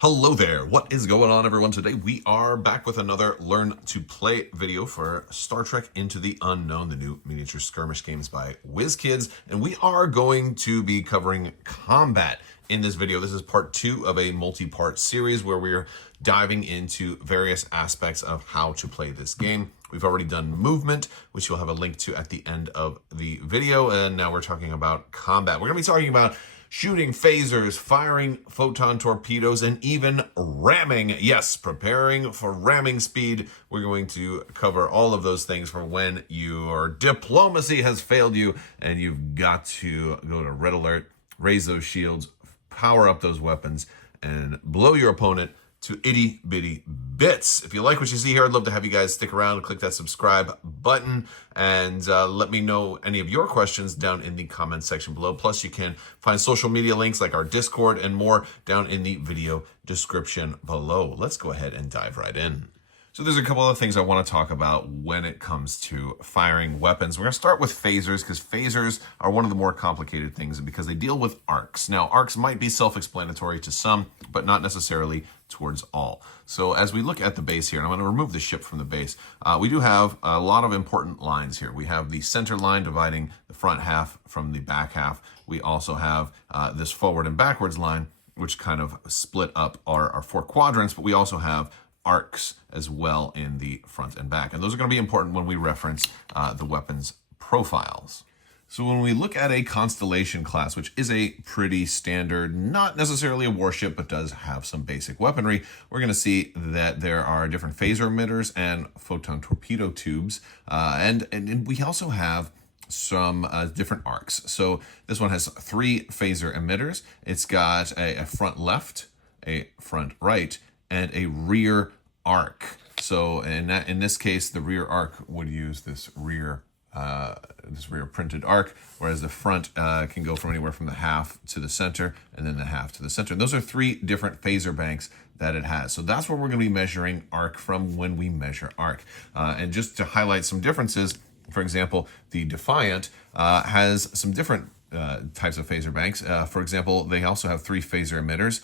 Hello there, what is going on everyone? Today we are back with another Learn to Play video for Star Trek Into the Unknown, the new miniature skirmish games by WizKids, and we are going to be covering combat in this video. This is part 2 of a multi-part series where we're diving into various aspects of how to play this game. We've already done movement, which you'll have a link to at the end of the video, and now we're talking about combat. We're going to be talking about shooting phasers, firing photon torpedoes, and even ramming. Yes, preparing for ramming speed. We're going to cover all of those things for when your diplomacy has failed you and you've got to go to red alert, raise those shields, power up those weapons, and blow your opponent to itty bitty bits. If you like what you see here, I'd love to have you guys stick around and click that subscribe button and let me know any of your questions down in the comment section below. Plus, you can find social media links like our Discord and more down in the video description below. Let's go ahead and dive right in. So there's a couple of things I want to talk about when it comes to firing weapons. We're going to start with phasers because phasers are one of the more complicated things because they deal with arcs. Now, arcs might be self-explanatory to some, but not necessarily towards all. So as we look at the base here, and I'm going to remove the ship from the base, we do have a lot of important lines here. We have the center line dividing the front half from the back half. We also have this forward and backwards line, which kind of split up our 4 quadrants, but we also have arcs as well in the front and back. And those are going to be important when we reference the weapons profiles. So when we look at a Constellation class, which is a pretty standard, not necessarily a warship, but does have some basic weaponry, we're going to see that there are different phaser emitters and photon torpedo tubes. And we also have some different arcs. So this one has 3 phaser emitters. It's got a front left, a front right, and a rear arc. So in this case, the rear arc would use this rear printed arc, whereas the front can go from anywhere from the half to the center and then the half to the center. And those are 3 different phaser banks that it has. So that's where we're going to be measuring arc from when we measure arc. And just to highlight some differences, for example, the Defiant has some different types of phaser banks. For example, they also have 3 phaser emitters.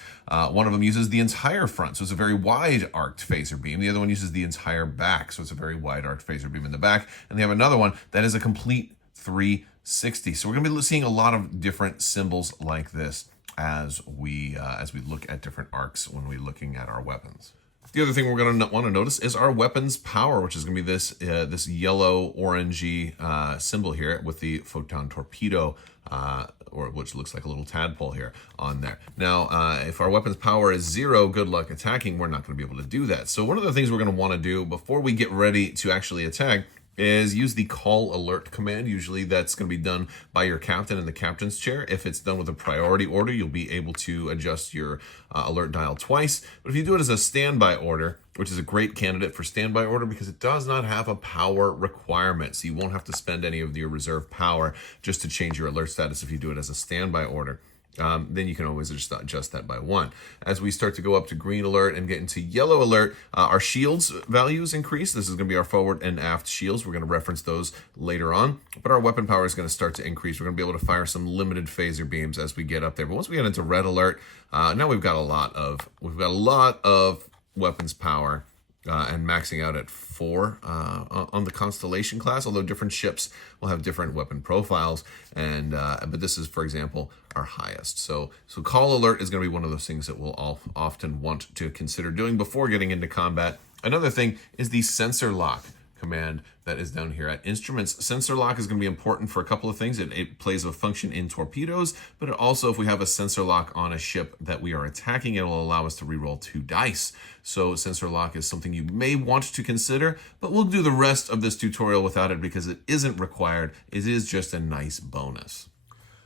One of them uses the entire front, so it's a very wide arced phaser beam. The other one uses the entire back, so it's a very wide arced phaser beam in the back. And they have another one that is a complete 360. So we're going to be seeing a lot of different symbols like this as we look at different arcs when we're looking at our weapons. The other thing we're going to want to notice is our weapons power, which is going to be this yellow orangey symbol here with the photon torpedo, or which looks like a little tadpole here on there. Now, if our weapons power is 0, good luck attacking, we're not going to be able to do that. So one of the things we're going to want to do before we get ready to actually attack is use the call alert command. Usually that's going to be done by your captain in the captain's chair. If it's done with a priority order, you'll be able to adjust your alert dial twice. But if you do it as a standby order, which is a great candidate for standby order because it does not have a power requirement, so you won't have to spend any of your reserve power just to change your alert status if you do it as a standby order. Then you can always just adjust that by 1. As we start to go up to green alert and get into yellow alert, our shields values increase. This is going to be our forward and aft shields. We're going to reference those later on. But our weapon power is going to start to increase. We're going to be able to fire some limited phaser beams as we get up there. But once we get into red alert, now we've got a lot of weapons power. And maxing out at 4 on the Constellation class, although different ships will have different weapon profiles, and but this is, for example, our highest. So call alert is going to be one of those things that we'll often want to consider doing before getting into combat. Another thing is the sensor lock command that is down here at instruments. Sensor lock is going to be important for a couple of things. It plays a function in torpedoes, but it also, if we have a sensor lock on a ship that we are attacking, it will allow us to reroll 2 dice. So sensor lock is something you may want to consider, but we'll do the rest of this tutorial without it because it isn't required. It is just a nice bonus.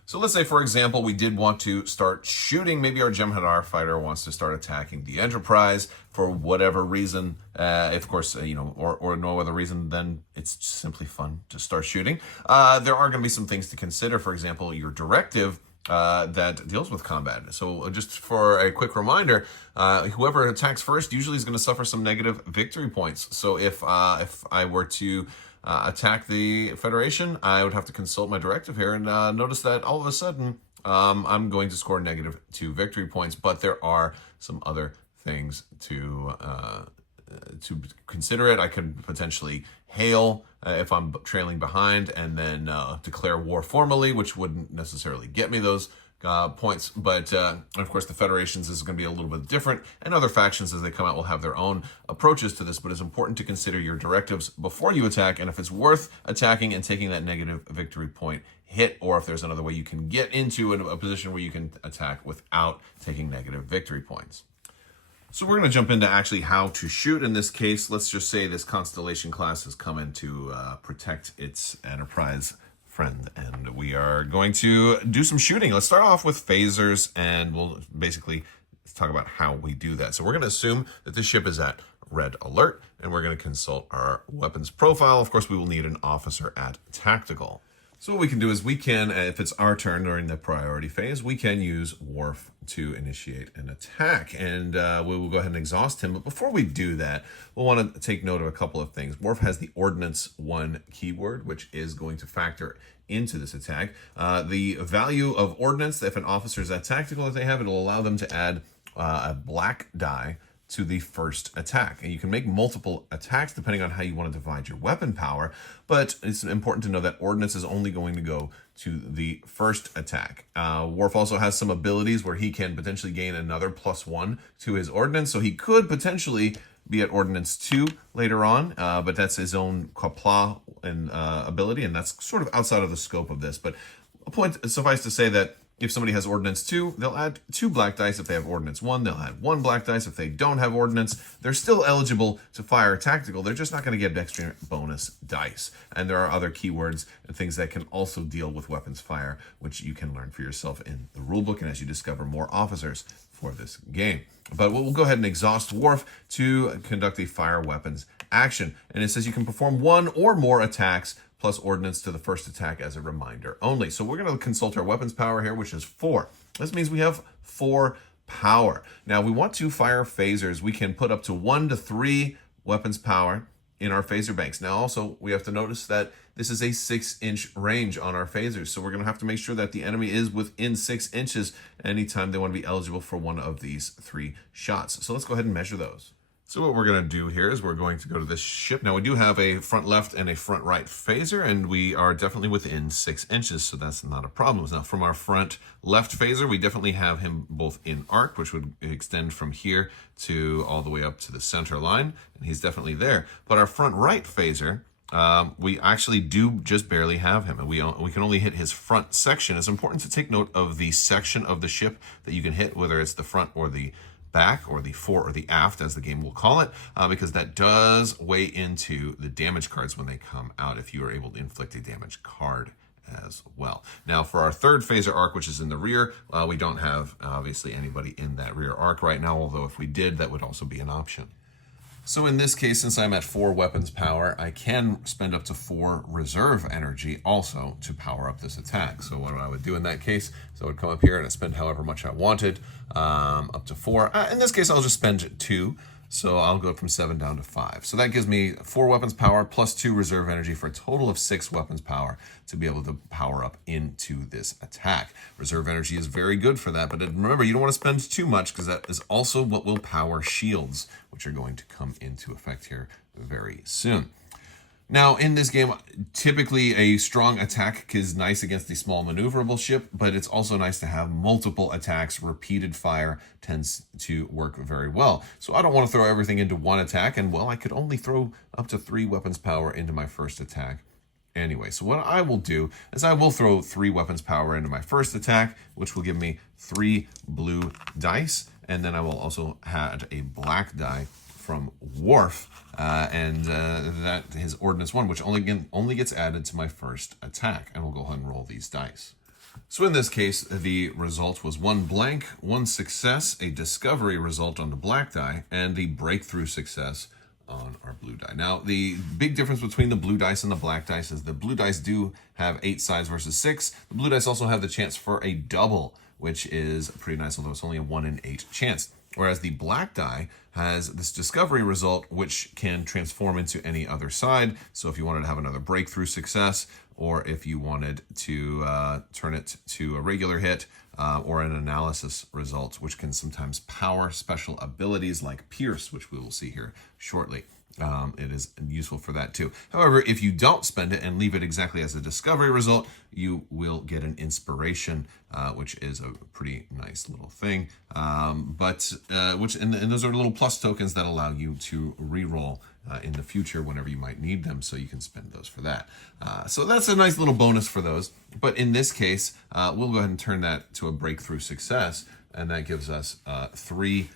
So let's say, for example, we did want to start shooting. Maybe our Jem'Hadar fighter wants to start attacking the Enterprise for whatever reason. Of course, or no other reason than it's simply fun to start shooting. There are going to be some things to consider. For example, your directive that deals with combat. So just for a quick reminder, whoever attacks first usually is going to suffer some negative victory points. So if I were to attack the Federation, I would have to consult my directive here and notice that all of a sudden I'm going to score -2 victory points, but there are some other things to consider it. I could potentially hail if I'm trailing behind, and then declare war formally, which wouldn't necessarily get me those points. But of course, the Federations is going to be a little bit different, and other factions as they come out will have their own approaches to this. But it's important to consider your directives before you attack, and if it's worth attacking and taking that negative victory point hit, or if there's another way you can get into a position where you can attack without taking negative victory points. So we're going to jump into actually how to shoot. In this case, let's just say this Constellation class has come in to protect its Enterprise friend, and we are going to do some shooting. Let's start off with phasers, and we'll basically talk about how we do that. So we're going to assume that this ship is at red alert, and we're going to consult our weapons profile. Of course, we will need an officer at tactical. So what we can do is we can, if it's our turn during the priority phase, we can use Worf to initiate an attack, and we will go ahead and exhaust him. But before we do that, we'll want to take note of a couple of things. Worf has the Ordnance 1 keyword, which is going to factor into this attack. The value of Ordnance, if an officer is at tactical, if they have, it'll allow them to add a black die to the first attack. And you can make multiple attacks depending on how you want to divide your weapon power, but it's important to know that Ordnance is only going to go to the first attack. Worf also has some abilities where he can potentially gain another +1 to his Ordnance, so he could potentially be at Ordnance 2 later on, but that's his own Qapla' and ability, and that's sort of outside of the scope of this. But a point, suffice to say that if somebody has Ordnance 2, they'll add 2 black dice. If they have Ordnance 1, they'll add 1 black dice. If they don't have Ordnance, they're still eligible to fire tactical. They're just not going to get extra bonus dice. And there are other keywords and things that can also deal with weapons fire, which you can learn for yourself in the rulebook and as you discover more officers for this game. But we'll go ahead and exhaust Worf to conduct a fire weapons action. And it says you can perform 1 or more attacks plus Ordnance to the first attack as a reminder only. So we're going to consult our weapons power here, which is 4. This means we have 4 power. Now, we want to fire phasers. We can put up to 1 to 3 weapons power in our phaser banks. Now, also, we have to notice that this is a 6-inch range on our phasers. So we're going to have to make sure that the enemy is within 6 inches anytime they want to be eligible for one of these 3 shots. So let's go ahead and measure those. So what we're going to do here is we're going to go to this ship. Now, we do have a front left and a front right phaser, and we are definitely within 6 inches, so that's not a problem. Now, from our front left phaser, we definitely have him both in arc, which would extend from here to all the way up to the center line, and he's definitely there. But our front right phaser, we actually do just barely have him, and we can only hit his front section. It's important to take note of the section of the ship that you can hit, whether it's the front or the back, or the fore or the aft, as the game will call it, because that does weigh into the damage cards when they come out, if you are able to inflict a damage card as well. Now, for our third phaser arc, which is in the rear, we don't have, obviously, anybody in that rear arc right now, although if we did, that would also be an option. So in this case, since I'm at 4 weapons power, I can spend up to 4 reserve energy also to power up this attack. So what I would do in that case is I would come up here and I'd spend however much I wanted, up to 4. In this case, I'll just spend 2. So I'll go from 7 down to 5. So that gives me 4 weapons power plus 2 reserve energy for a total of 6 weapons power to be able to power up into this attack. Reserve energy is very good for that, but remember, you don't want to spend too much because that is also what will power shields, which are going to come into effect here very soon. Now, in this game, typically a strong attack is nice against a small maneuverable ship, but it's also nice to have multiple attacks. Repeated fire tends to work very well. So I don't want to throw everything into one attack, and well, I could only throw up to 3 weapons power into my first attack anyway. So what I will do is I will throw 3 weapons power into my first attack, which will give me 3 blue dice, and then I will also add a black die from Worf, and that his Ordnance 1, which only gets added to my first attack. And we'll go ahead and roll these dice. So in this case, the result was 1 blank, 1 success, a discovery result on the black die, and the breakthrough success on our blue die. Now, the big difference between the blue dice and the black dice is the blue dice do have 8 sides versus 6. The blue dice also have the chance for a double, which is pretty nice, although it's only a 1 in 8 chance. whereas the black die has this discovery result, which can transform into any other side. So if you wanted to have another breakthrough success, or if you wanted to turn it to a regular hit, or an analysis result, which can sometimes power special abilities like Pierce, which we will see here shortly. It is useful for that too. However, if you don't spend it and leave it exactly as a discovery result, you will get an inspiration, which is a pretty nice little thing. And those are little plus tokens that allow you to reroll in the future whenever you might need them, so you can spend those for that. So that's a nice little bonus for those. But in this case, we'll go ahead and turn that to a breakthrough success, and that gives us three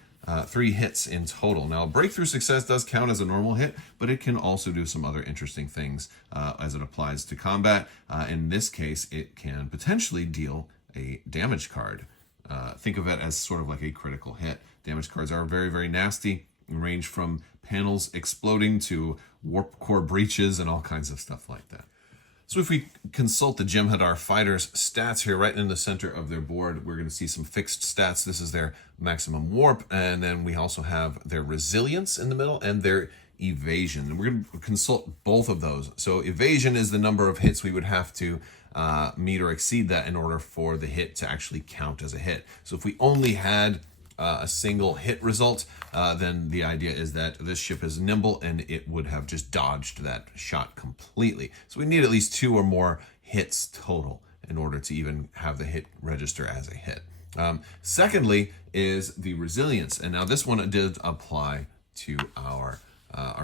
hits in total. Now, a breakthrough success does count as a normal hit, but it can also do some other interesting things as it applies to combat. In this case, it can potentially deal a damage card. Think of it as sort of like a critical hit. Damage cards are very, very nasty, range from panels exploding to warp core breaches and all kinds of stuff like that. So if we consult the Jem'Hadar fighters' stats here, right in the center of their board, we're going to see some fixed stats. This is their maximum warp, and then we also have their resilience in the middle and their evasion. And we're going to consult both of those. So evasion is the number of hits we would have to meet or exceed that in order for the hit to actually count as a hit. So if we only had a single hit result, then the idea is that this ship is nimble and it would have just dodged that shot completely. So we need at least 2 or more hits total in order to even have the hit register as a hit. Secondly is the resilience, and now this one did apply to our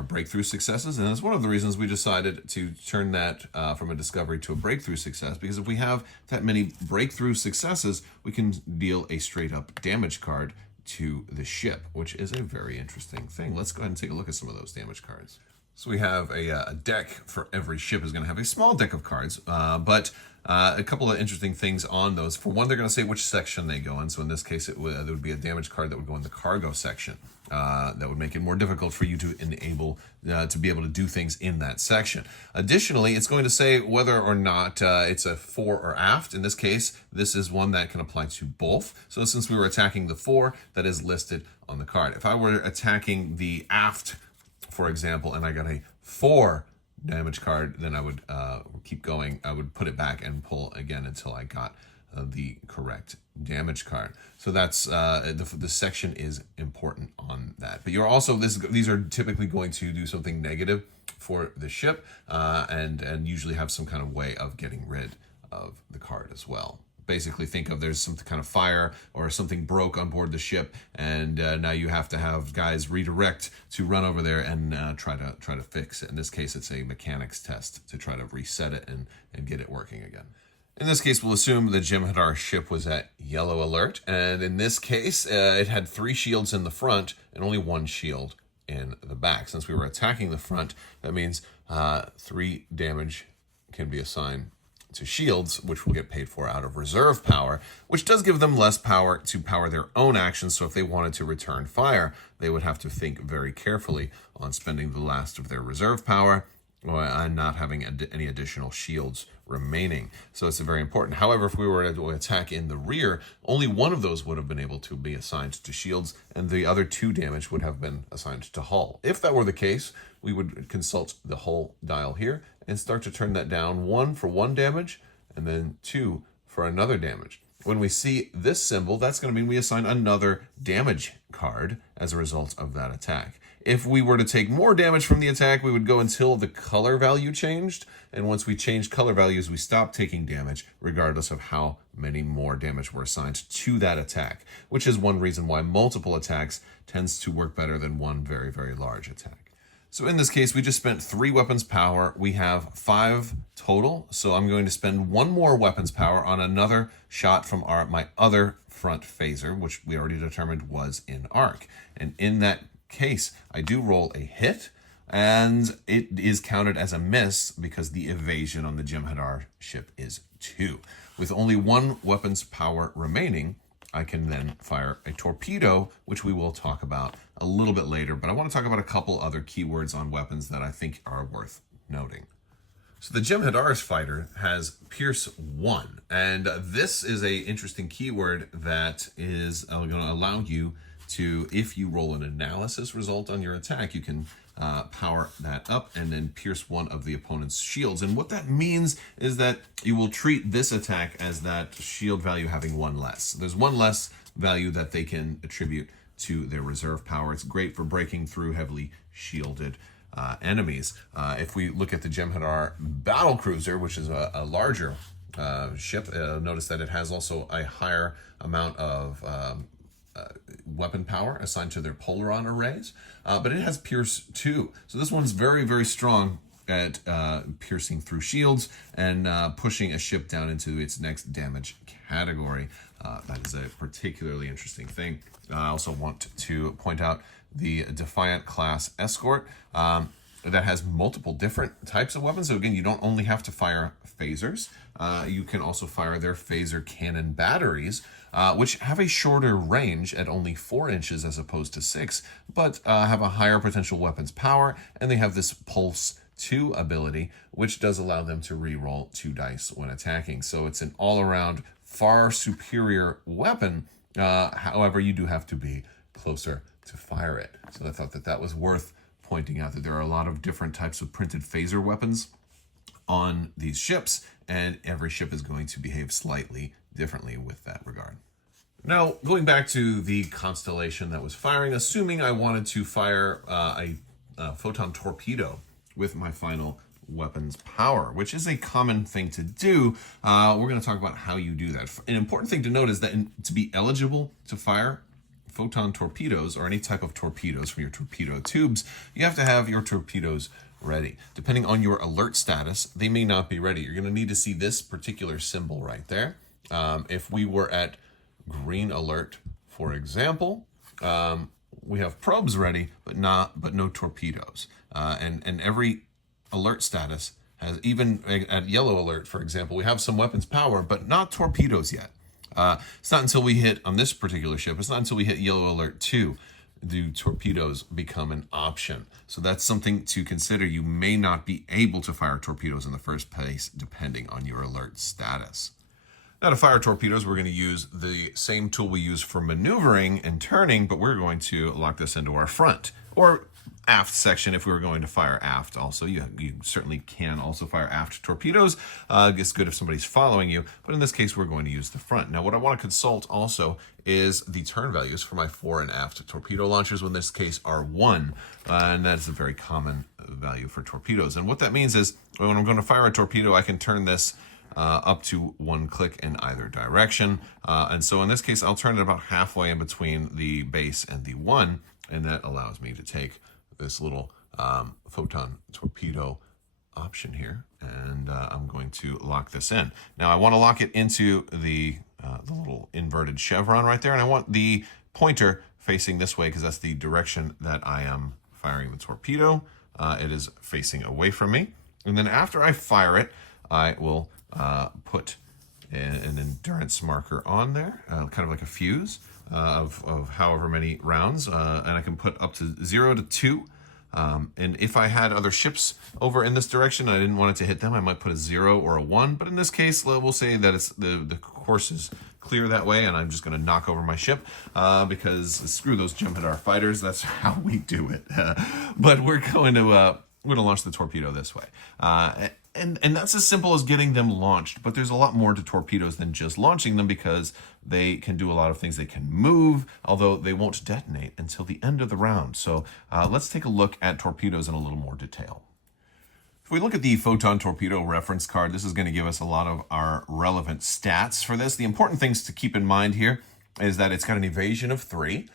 breakthrough successes, and that's one of the reasons we decided to turn that from a discovery to a breakthrough success, because if we have that many breakthrough successes, we can deal a straight up damage card to the ship, which is a very interesting thing. Let's go ahead and take a look at some of those damage cards. So we have a deck for every ship is going to have a small deck of cards, but a couple of interesting things on those. For one, they're going to say which section they go in. So in this case, there would be a damage card that would go in the cargo section. That would make it more difficult for you to be able to do things in that section. Additionally, it's going to say whether or not it's a fore or aft. In this case, this is one that can apply to both. So since we were attacking the fore, that is listed on the card. If I were attacking the aft, for example, and I got a 4 damage card, then I would keep going. I would put it back and pull again until I got the correct damage card. So that's the section is important on that. But you're also these are typically going to do something negative for the ship, and usually have some kind of way of getting rid of the card as well. Basically, think of there's some kind of fire or something broke on board the ship, and now you have to have guys redirect to run over there and try to fix it. In this case, it's a mechanics test to try to reset it and get it working again. In this case, we'll assume the Jem'Hadar ship was at yellow alert, and in this case, it had 3 shields in the front and only 1 shield in the back. Since we were attacking the front, that means 3 damage can be assigned to shields, which will get paid for out of reserve power, which does give them less power to power their own actions. So if they wanted to return fire, they would have to think very carefully on spending the last of their reserve power and not having any additional shields remaining. So it's very important. However, if we were to attack in the rear, only one of those would have been able to be assigned to shields, and the other 2 damage would have been assigned to hull. If that were the case, we would consult the hull dial here and start to turn that down 1 for 1 damage and then 2 for another damage. When we see this symbol, that's going to mean we assign another damage card as a result of that attack. If we were to take more damage from the attack, we would go until the color value changed. And once we change color values, we stop taking damage, regardless of how many more damage were assigned to that attack, which is one reason why multiple attacks tends to work better than one very, very large attack. So in this case, we just spent 3 weapons power. We have 5 total. So I'm going to spend 1 more weapons power on another shot from my other front phaser, which we already determined was in arc. And in that case, I do roll a hit, and it is counted as a miss because the evasion on the Jem'Hadar ship is 2. With only 1 weapons power remaining, I can then fire a torpedo, which we will talk about a little bit later, but I want to talk about a couple other keywords on weapons that I think are worth noting. So the Jem'Hadar's fighter has Pierce 1, and this is an interesting keyword that is going to allow you to, if you roll an analysis result on your attack, you can power that up and then pierce one of the opponent's shields. And what that means is that you will treat this attack as that shield value having one less. There's one less value that they can attribute to their reserve power. It's great for breaking through heavily shielded enemies. If we look at the Jem'Hadar battle cruiser, which is a larger ship, notice that it has also a higher amount of weapon power assigned to their Polaron arrays, but it has Pierce 2. So this one's very, very strong at piercing through shields and pushing a ship down into its next damage category. That is a particularly interesting thing. I also want to point out the Defiant class escort that has multiple different types of weapons. So again, you don't only have to fire phasers. You can also fire their phaser cannon batteries, which have a shorter range at only 4 inches as opposed to 6, but have a higher potential weapons power, and they have this Pulse 2 ability, which does allow them to re-roll 2 dice when attacking. So it's an all-around far superior weapon. However, you do have to be closer to fire it. So I thought that that was worth pointing out, that there are a lot of different types of printed phaser weapons on these ships, and every ship is going to behave slightly differently with that regard. Now, going back to the constellation that was firing, assuming I wanted to fire a photon torpedo with my final weapons power, which is a common thing to do. We're going to talk about how you do that. An important thing to note is that to be eligible to fire photon torpedoes or any type of torpedoes from your torpedo tubes, you have to have your torpedoes ready. Depending on your alert status, they may not be ready. You're going to need to see this particular symbol right there. If we were at green alert, for example, we have probes ready, but no torpedoes. And every alert status has, even at yellow alert, for example, we have some weapons power, but not torpedoes yet. It's not until we hit, on this particular ship, it's not until we hit yellow alert 2 do torpedoes become an option. So that's something to consider. You may not be able to fire torpedoes in the first place, depending on your alert status. Now, to fire torpedoes, we're going to use the same tool we use for maneuvering and turning, but we're going to lock this into our front or aft section. If we were going to fire aft also, you certainly can also fire aft torpedoes. It's good if somebody's following you, but in this case, we're going to use the front. Now, what I want to consult also is the turn values for my fore and aft torpedo launchers, in this case are 1, and that's a very common value for torpedoes. And what that means is when I'm going to fire a torpedo, I can turn this up to 1 click in either direction. And so in this case, I'll turn it about halfway in between the base and the 1, and that allows me to take this little photon torpedo option here, and I'm going to lock this in. Now I want to lock it into the little inverted chevron right there, and I want the pointer facing this way because that's the direction that I am firing the torpedo. It is facing away from me, and then after I fire it, I will put an endurance marker on there, kind of like a fuse of however many rounds, and I can put up to 0 to 2. And if I had other ships over in this direction, I didn't want it to hit them, I might put a 0 or a 1. But in this case, we'll say that it's the course is clear that way, and I'm just going to knock over my ship because screw those Jem'Hadar fighters. That's how we do it. But we're going to launch the torpedo this way. And that's as simple as getting them launched. But there's a lot more to torpedoes than just launching them because they can do a lot of things. They can move, although they won't detonate until the end of the round. So let's take a look at torpedoes in a little more detail. If we look at the Photon Torpedo reference card, this is going to give us a lot of our relevant stats for this. The important things to keep in mind here is that it's got an evasion of 3.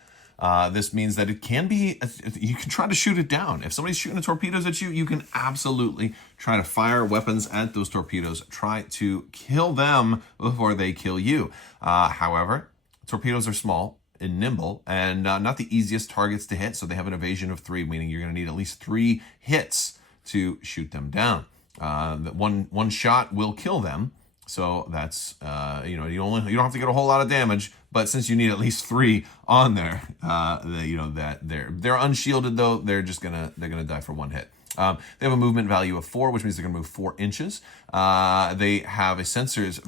This means that it can be, you can try to shoot it down. If somebody's shooting torpedoes at you, you can absolutely try to fire weapons at those torpedoes. Try to kill them before they kill you. However, torpedoes are small and nimble and not the easiest targets to hit. So they have an evasion of 3, meaning you're going to need at least 3 hits to shoot them down. One shot will kill them. So that's, you don't have to get a whole lot of damage, but since you need at least 3 on there, that they're unshielded though, they're gonna die for 1 hit. They have a movement value of 4, which means they're going to move 4 inches. They have a sensor's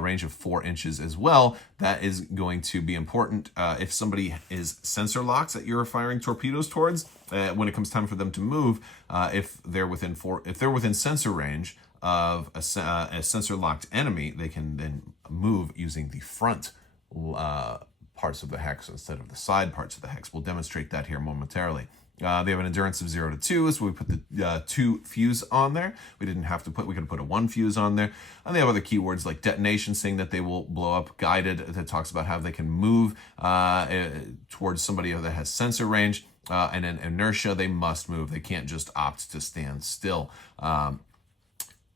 range of 4 inches as well. That is going to be important if somebody is sensor locked that you're firing torpedoes towards. When it comes time for them to move, if they're within sensor range of a sensor locked enemy, they can then move using the front parts of the hex instead of the side parts of the hex. We'll demonstrate that here momentarily. They have an endurance of 0 to 2, so we put the 2 fuse on there. We could have put a 1 fuse on there. And they have other keywords like detonation, saying that they will blow up. Guided, that talks about how they can move towards somebody that has sensor range. And then inertia, they must move. They can't just opt to stand still.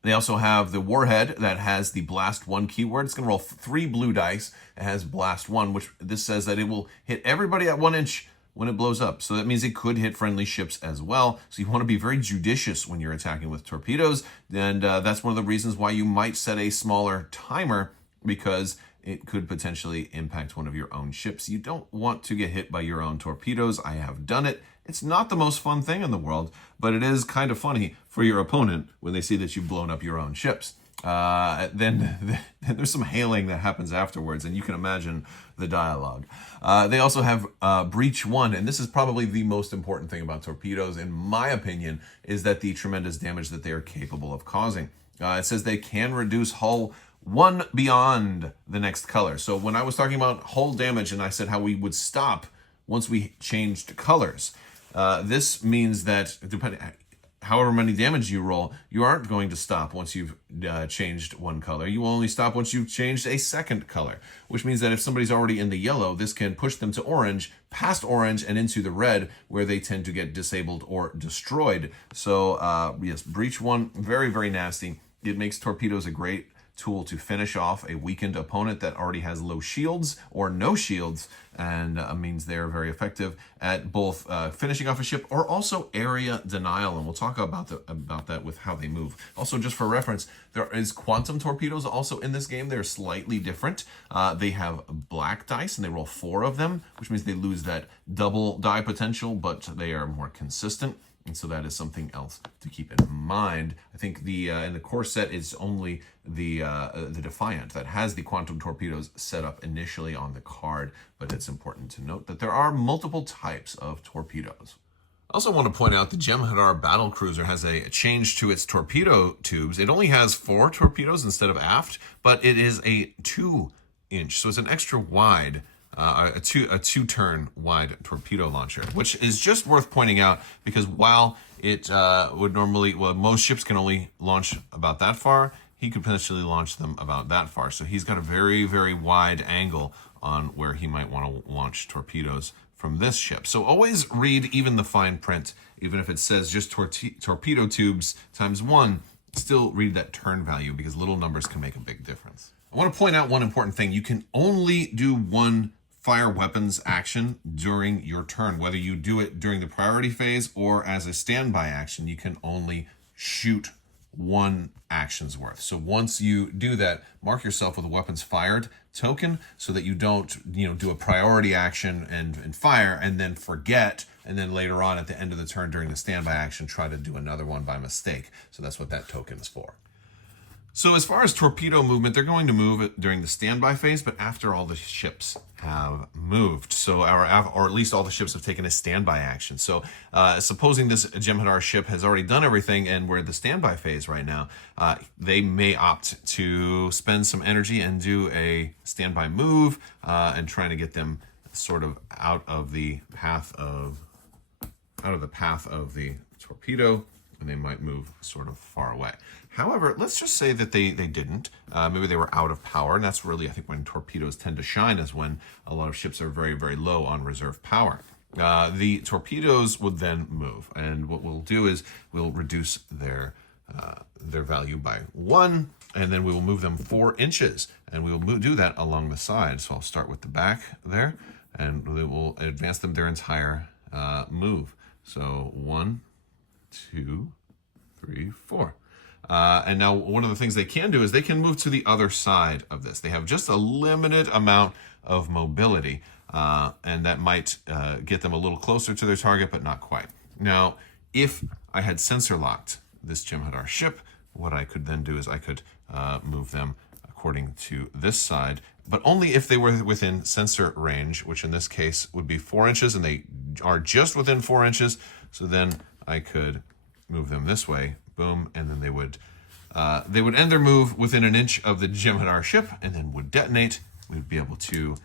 They also have the warhead that has the blast 1 keyword. It's going to roll 3 blue dice. It has blast 1, which this says that it will hit everybody at 1 inch when it blows up. So that means it could hit friendly ships as well. So you want to be very judicious when you're attacking with torpedoes. And that's one of the reasons why you might set a smaller timer, because it could potentially impact one of your own ships. You don't want to get hit by your own torpedoes. I have done it. It's not the most fun thing in the world, but it is kind of funny for your opponent when they see that you've blown up your own ships. Then there's some hailing that happens afterwards, and you can imagine the dialogue. They also have breach 1, and this is probably the most important thing about torpedoes, in my opinion, is that the tremendous damage that they are capable of causing. It says they can reduce hull 1 beyond the next color. So when I was talking about hull damage and I said how we would stop once we changed colors, this means that however many damage you roll, you aren't going to stop once you've changed 1 color. You will only stop once you've changed a 2nd color, which means that if somebody's already in the yellow, this can push them to orange, past orange, and into the red, where they tend to get disabled or destroyed. So yes, breach 1, very, very nasty. It makes torpedoes a great tool to finish off a weakened opponent that already has low shields or no shields, and means they're very effective at both finishing off a ship or also area denial, and we'll talk about that with how they move. Also, just for reference, there is quantum torpedoes also in this game. They're slightly different. They have black dice, and they roll 4 of them, which means they lose that double die potential, but they are more consistent. And so that is something else to keep in mind. I think in the core set is only the Defiant that has the quantum torpedoes set up initially on the card, but it's important to note that there are multiple types of torpedoes. I also want to point out the Jem'Hadar battle cruiser has a change to its torpedo tubes. It only has 4 torpedoes instead of aft, but it is a 2-inch, so it's an extra wide. A two-turn wide torpedo launcher, which is just worth pointing out because while it would normally, most ships can only launch about that far, he could potentially launch them about that far. So he's got a very, very wide angle on where he might want to launch torpedoes from this ship. So always read even the fine print, even if it says just torpedo tubes times 1, still read that turn value because little numbers can make a big difference. I want to point out one important thing. You can only do 1 fire weapons action during your turn. Whether you do it during the priority phase or as a standby action, you can only shoot 1 action's worth. So once you do that, mark yourself with a weapons fired token so that you don't, do a priority action and fire and then forget, and then later on at the end of the turn during the standby action, try to do another one by mistake. So that's what that token is for. So as far as torpedo movement, they're going to move it during the standby phase, but after all the ships have moved. So or at least all the ships have taken a standby action. So supposing this Jem'Hadar ship has already done everything and we're at the standby phase right now, they may opt to spend some energy and do a standby move and trying to get them sort of out of the path of the torpedo, and they might move sort of far away. However, let's just say that they didn't. Maybe they were out of power, and that's really, I think, when torpedoes tend to shine, is when a lot of ships are very, very low on reserve power. The torpedoes would then move, and what we'll do is we'll reduce their value by 1, and then we will move them 4 inches, and we will do that along the side. So I'll start with the back there, and we will advance them their entire move. So 1, 2, 3, 4. And now one of the things they can do is they can move to the other side of this. They have just a limited amount of mobility, and that might get them a little closer to their target, but not quite. Now, if I had sensor locked this Jem'Hadar ship, what I could then do is I could move them according to this side, but only if they were within sensor range, which in this case would be 4 inches, and they are just within 4 inches. So then I could move them this way, boom, and then they would end their move within an inch of the Jem'Hadar ship, and then would detonate. We would be able to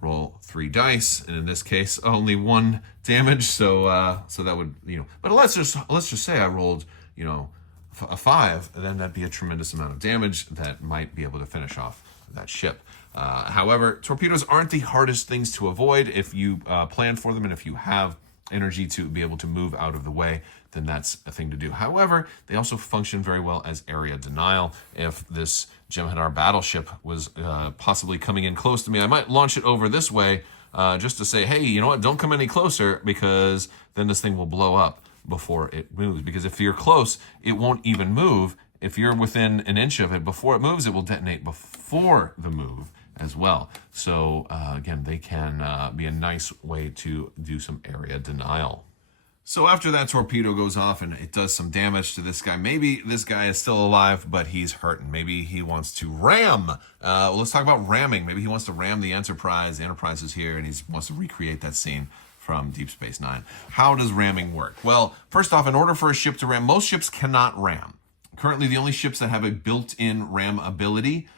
roll 3 dice, and in this case, only 1 damage. So so that would, but let's just say I rolled, a 5, then that'd be a tremendous amount of damage that might be able to finish off that ship. However, torpedoes aren't the hardest things to avoid if you plan for them, and if you have energy to be able to move out of the way, then that's a thing to do. However, they also function very well as area denial. If this Jem'Hadar battleship was possibly coming in close to me, I might launch it over this way just to say, hey, you know what, don't come any closer, because then this thing will blow up before it moves. Because if you're close, it won't even move. If you're within an inch of it before it moves, it will detonate before the move as well. So again, they can be a nice way to do some area denial. So after that torpedo goes off and it does some damage to this guy, maybe this guy is still alive, but he's hurting. Maybe he wants to ram. Well, let's talk about ramming. Maybe he wants to ram the Enterprise. The Enterprise is here and he wants to recreate that scene from Deep Space Nine. How does ramming work? Well, first off, in order for a ship to ram, most ships cannot ram. Currently, the only ships that have a built-in ram ability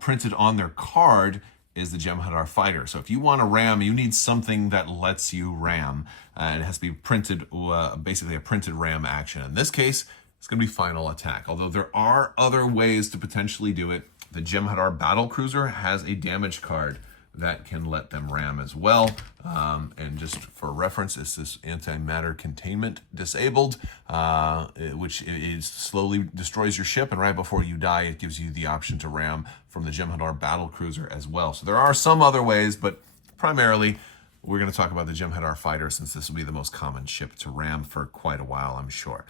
printed on their card is the Jem'Hadar fighter. So if you want to ram, you need something that lets you ram. And it has to be printed, basically a printed ram action. In this case, it's going to be final attack. Although there are other ways to potentially do it. The Jem'Hadar battlecruiser has a damage card that can let them ram as well. And just for reference, this is antimatter containment disabled, which is slowly destroys your ship, and right before you die, it gives you the option to ram from the Jem'Hadar battlecruiser as well. So there are some other ways, but primarily we're going to talk about the Jem'Hadar fighter, since this will be the most common ship to ram for quite a while, I'm sure.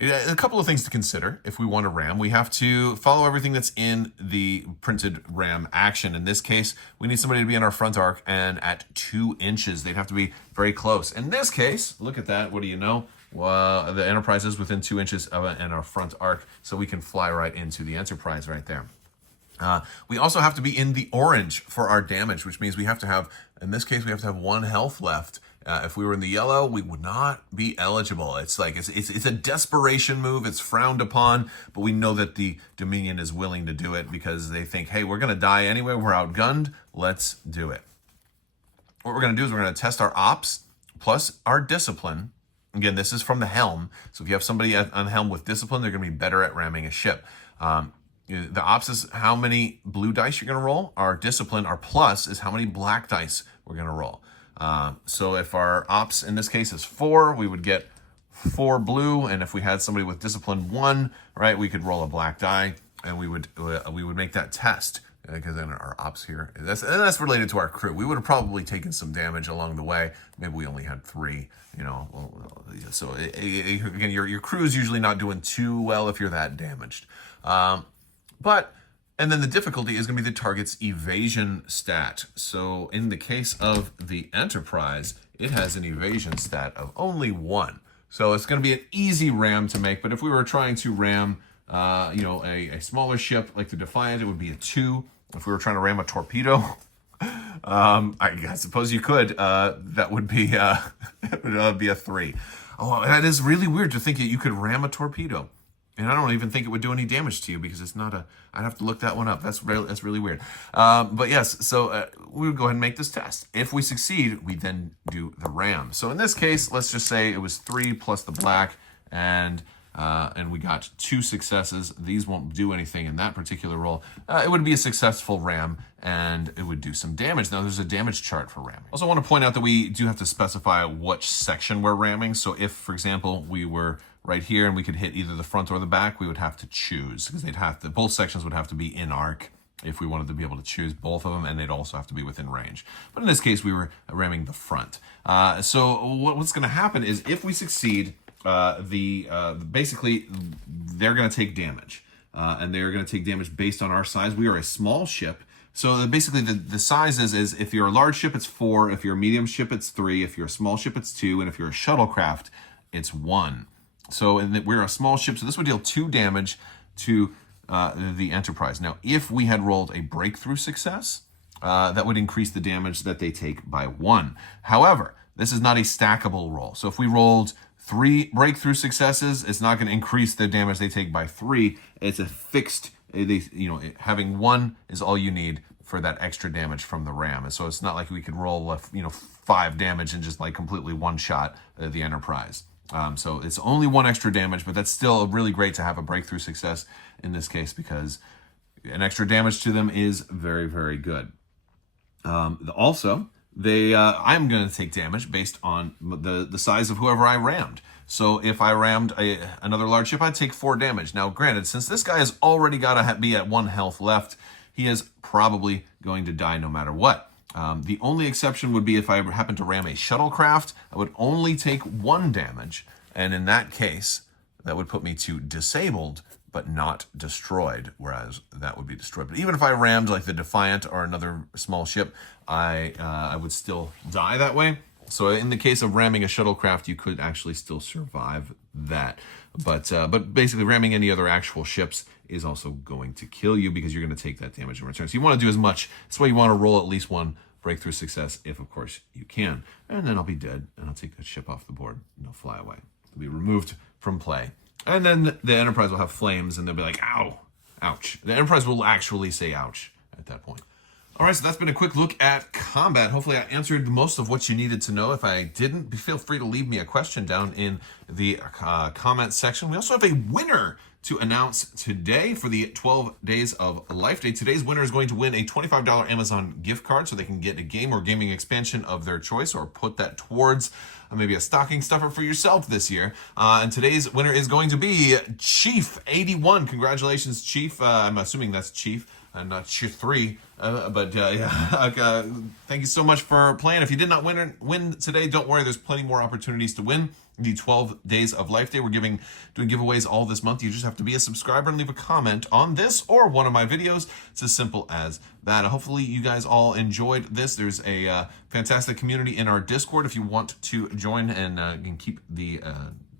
A couple of things to consider if we want to ram. We have to follow everything that's in the printed ram action. In this case, we need somebody to be in our front arc and at 2 inches. They'd have to be very close. In this case, look at that. What do you know? Well, the Enterprise is within 2 inches of our front arc, so we can fly right into the Enterprise right there. We also have to be in the orange for our damage, which means we have to have, in this case, we have to have 1 health left. If we were in the yellow, we would not be eligible. It's like it's a desperation move. It's frowned upon, but we know that the Dominion is willing to do it because they think, hey, we're going to die anyway. We're outgunned. Let's do it. What we're going to do is we're going to test our ops plus our discipline. Again, this is from the helm. So if you have somebody on the helm with discipline, they're going to be better at ramming a ship. The ops is how many blue dice you're going to roll. Our discipline, our plus, is how many black dice we're going to roll. So if our ops in this case is 4, we would get 4 blue, and if we had somebody with discipline 1, right, we could roll a black die, and we would make that test, because then our ops here, that's related to our crew. We would have probably taken some damage along the way. Maybe we only had 3, so again, your crew is usually not doing too well if you're that damaged. And then the difficulty is going to be the target's evasion stat. So in the case of the Enterprise, it has an evasion stat of only 1. So it's going to be an easy ram to make. But if we were trying to ram, a smaller ship like the Defiant, it would be a 2. If we were trying to ram a torpedo, I suppose you could. That would be be a 3. Oh, that is really weird to think that you could ram a torpedo. And I don't even think it would do any damage to you because it's not I'd have to look that one up. That's really weird. But yes, so we would go ahead and make this test. If we succeed, we then do the ram. So in this case, let's just say it was 3 plus the black, and we got 2 successes. These won't do anything in that particular roll. It would be a successful ram, and it would do some damage. Now, there's a damage chart for ramming. Also, I want to point out that we do have to specify which section we're ramming. So if, for example, we were right here and we could hit either the front or the back, we would have to choose, because both sections would have to be in arc if we wanted to be able to choose both of them, and they'd also have to be within range. But in this case, we were ramming the front. So what's going to happen is if we succeed, basically they're going to take damage, and they're going to take damage based on our size. We are a small ship, so basically the size is if you're a large ship, it's 4. If you're a medium ship, it's 3. If you're a small ship, it's 2. And if you're a shuttlecraft, it's 1. So we're a small ship, so this would deal 2 damage to the Enterprise. Now, if we had rolled a breakthrough success, that would increase the damage that they take by 1. However, this is not a stackable roll. So if we rolled 3 breakthrough successes, it's not going to increase the damage they take by 3. It's a fixed, having 1 is all you need for that extra damage from the ram. And so it's not like we could roll 5 damage and just like completely one-shot the Enterprise. So it's only 1 extra damage, but that's still really great to have a breakthrough success in this case, because an extra damage to them is very, very good. Also, I'm going to take damage based on the size of whoever I rammed. So if I rammed another large ship, I'd take 4 damage. Now, granted, since this guy has already got to be at 1 health left, he is probably going to die no matter what. The only exception would be if I happen to ram a shuttlecraft. I would only take 1 damage, and in that case, that would put me to disabled, but not destroyed, whereas that would be destroyed. But even if I rammed like the Defiant or another small ship, I would still die that way. So in the case of ramming a shuttlecraft, you could actually still survive that. But basically ramming any other actual ships is also going to kill you, because you're going to take that damage in return. So you want to do as much. That's why you want to roll at least 1 breakthrough success, if of course you can. And then I'll be dead, and I'll take that ship off the board, and I'll fly away. It'll be removed from play. And then the Enterprise will have flames, and they'll be like, ow, ouch. The Enterprise will actually say ouch at that point. All right, so that's been a quick look at combat. Hopefully I answered most of what you needed to know. If I didn't, feel free to leave me a question down in the comment section. We also have a winner to announce today for the 12 Days of Life Day. Today's winner is going to win a $25 Amazon gift card, so they can get a game or gaming expansion of their choice, or put that towards maybe a stocking stuffer for yourself this year. And today's winner is going to be Chief81. Congratulations, Chief. I'm assuming that's Chief and not Chief 3. Thank you so much for playing. If you did not win today, don't worry. There's plenty more opportunities to win the 12 Days of Life Day. We're doing giveaways all this month. You just have to be a subscriber and leave a comment on this or one of my videos. It's as simple as that. Hopefully you guys all enjoyed this. There's a fantastic community in our Discord if you want to join and keep the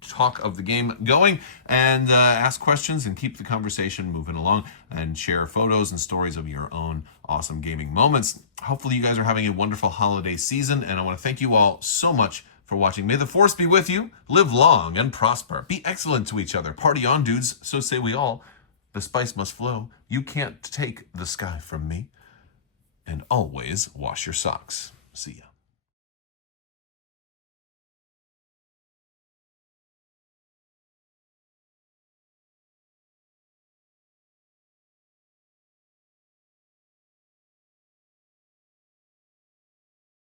talk of the game going, and ask questions and keep the conversation moving along, and share photos and stories of your own awesome gaming moments. Hopefully you guys are having a wonderful holiday season, and I want to thank you all so much for watching. May the Force be with you. Live long and prosper. Be excellent to each other. Party on, dudes. So say we all. The spice must flow. You can't take the sky from me. And always wash your socks. See ya.